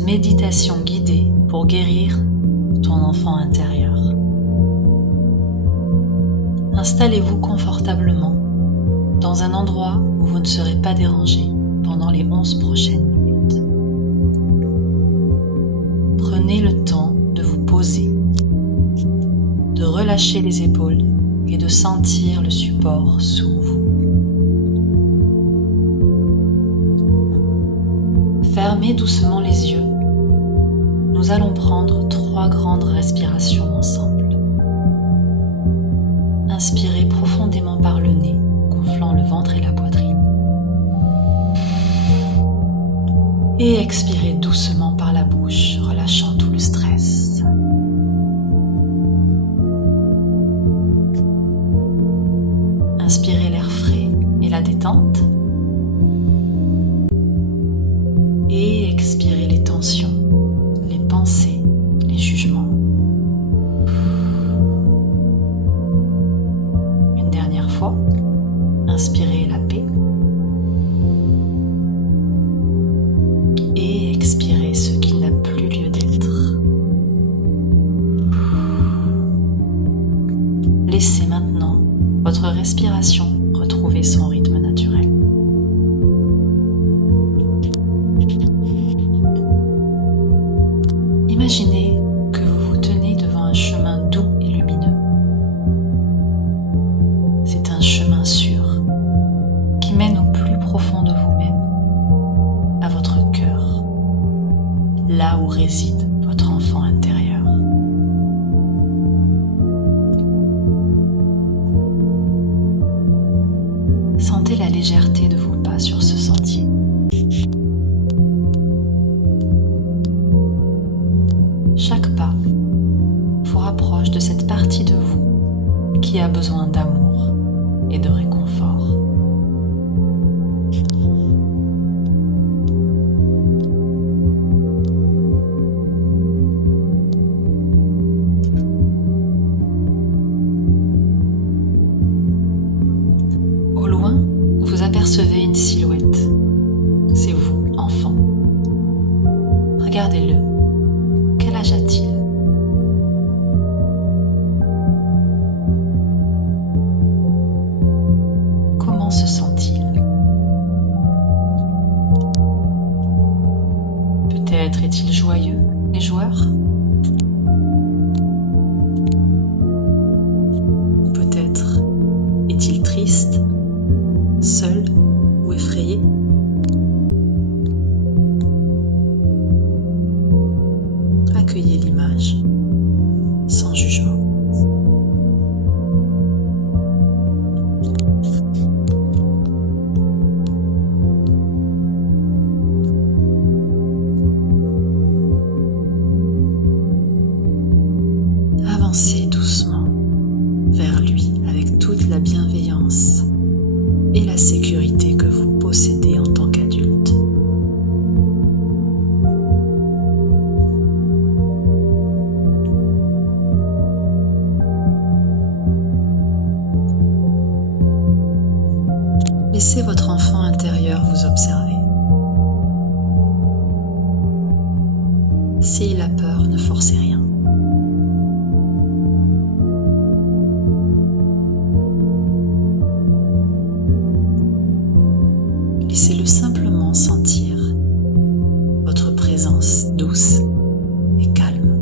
cette méditation guidée pour guérir ton enfant intérieur. Installez-vous confortablement dans un endroit où vous ne serez pas dérangé pendant les 11 prochaines minutes. Prenez le temps de vous poser, de relâcher les épaules et de sentir le support sous vous. Fermez doucement les yeux. Nous allons prendre 3 grandes respirations ensemble. Inspirez profondément par le nez, gonflant le ventre et la poitrine. Et expirez doucement par la bouche, relâchant tout le stress. Inspirez l'air frais et la détente. Et expirez les tensions, les pensées, les jugements. Une dernière fois, inspirez la paix. Et expirez ce qui n'a plus lieu d'être. Laissez maintenant votre respiration retrouver son rythme naturel. Imaginez que vous vous tenez devant un chemin doux et lumineux. C'est un chemin sûr qui mène au plus profond de vous-même, à votre cœur, là où réside votre enfant intérieur. Sentez la légèreté de vos pas sur ce sentier. Chaque pas vous rapproche de cette partie de vous qui a besoin d'amour et de réconfort. Au loin, vous apercevez une silhouette. C'est vous, enfant. Regardez-le. Quel âge a-t-il ? Comment se sent-il ? Peut-être est-il joyeux, les joueurs ? Ou peut-être est-il triste, seul ou effrayé ? Accueillez l'image, sans jugement. Avancez doucement vers lui avec toute la bienveillance et la sécurité que vous possédez en tant qu'adulte. Laissez votre enfant intérieur vous observer. S'il a peur, ne forcez rien. Laissez-le simplement sentir votre présence douce et calme.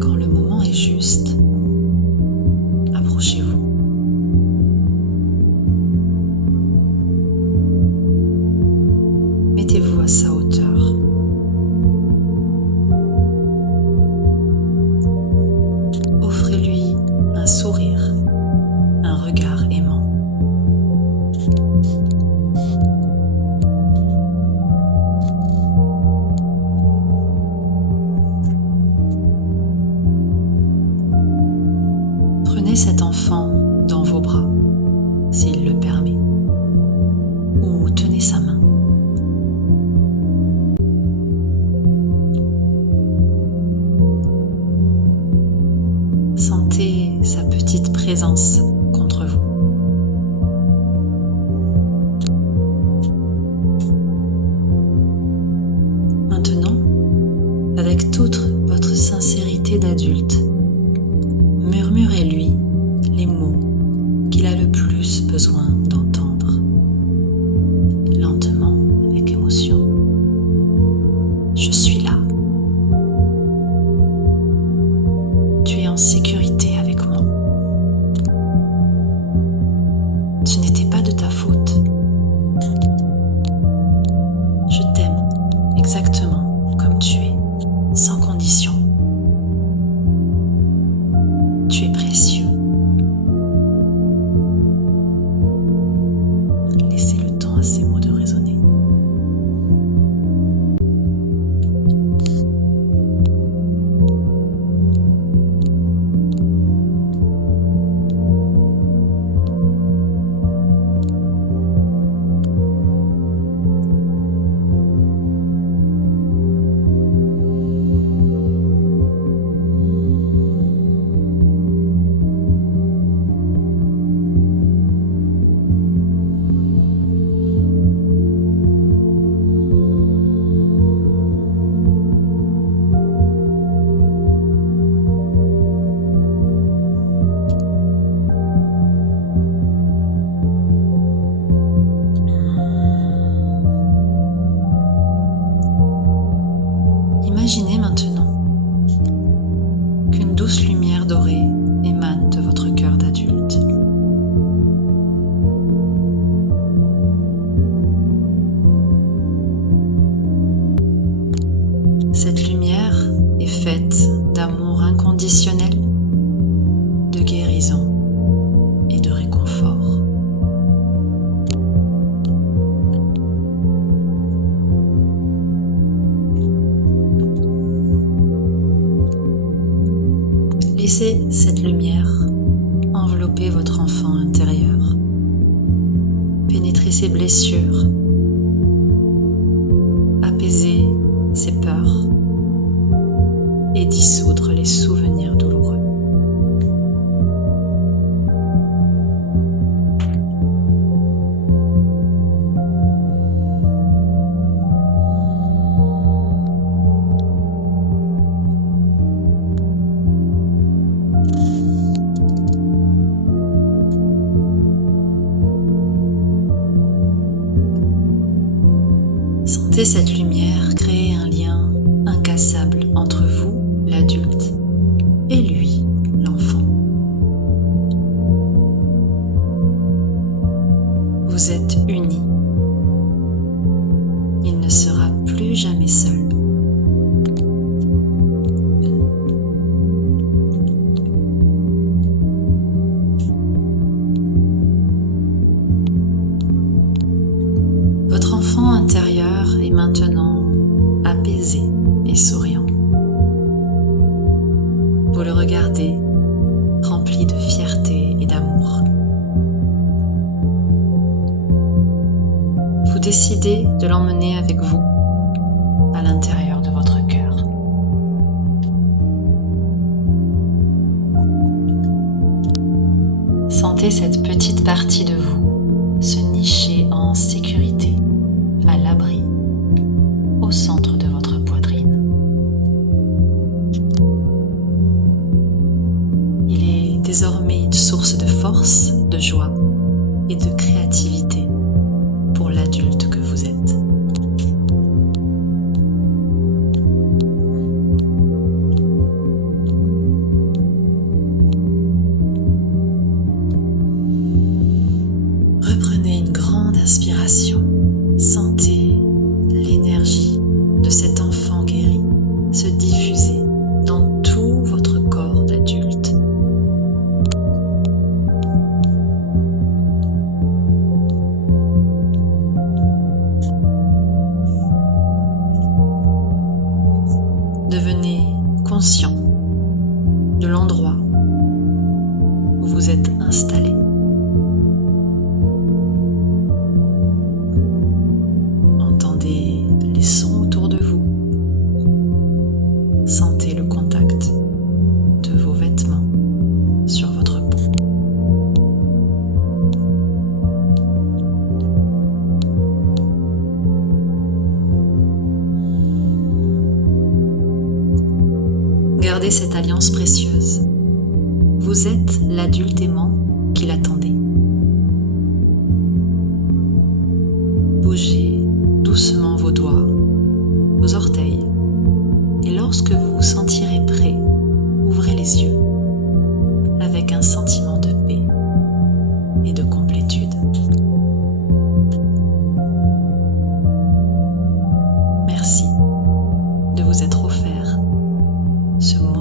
Quand le moment est juste, approchez-vous. Mettez-vous à sa hauteur. Offrez-lui un sourire, un regard aimant. Prenez cet enfant dans vos bras, s'il le permet, ou tenez sa main. présence contre vous. Maintenant, avec toute votre sincérité d'adulte, murmurez-lui les mots qu'il a le plus besoin d'entendre. Lentement, avec émotion. Je suis là. Tu es en sécurité avec moi. Ce n'était pas de ta faute. Je t'aime exactement comme tu es, sans condition. Tu es précieux. Laissez le temps à ces mots de résonner. Imaginez maintenant qu'une douce lumière dorée émane de votre cœur d'adulte. Cette lumière est faite d'amour inconditionnel, de guérison et de réconfort. Laissez cette lumière envelopper votre enfant intérieur, pénétrer ses blessures, apaiser ses peurs et dissoudre les souvenirs douloureux. Sentez cette lumière créer un lien incassable entre vous, l'adulte, et lui, l'enfant. Vous êtes unis. Il ne sera plus jamais seul. Votre enfant intérieur est maintenant apaisé et souriant. Vous le regardez, rempli de fierté et d'amour. Vous décidez de l'emmener avec vous à l'intérieur de votre cœur. Sentez cette petite partie de vous se nicher en sécurité, à l'abri, au centre de votre poitrine. Il est désormais une source de force, de joie et de créativité pour l'adulte que vous êtes. Reprenez une grande inspiration. Sentez l'énergie de cet enfant guéri se diffuser dans tout votre corps d'adulte. Devenez conscient de l'endroit où vous êtes installé. Entendez les sons autour de vous. Sentez le contact de vos vêtements sur votre peau. Gardez cette alliance précieuse. Vous êtes l'adulte aimant qu'il attendait. Bougez doucement vos doigts, vos orteils, et lorsque vous vous sentirez prêt, ouvrez les yeux avec un sentiment de paix et de complétude. Merci de vous être offert ce moment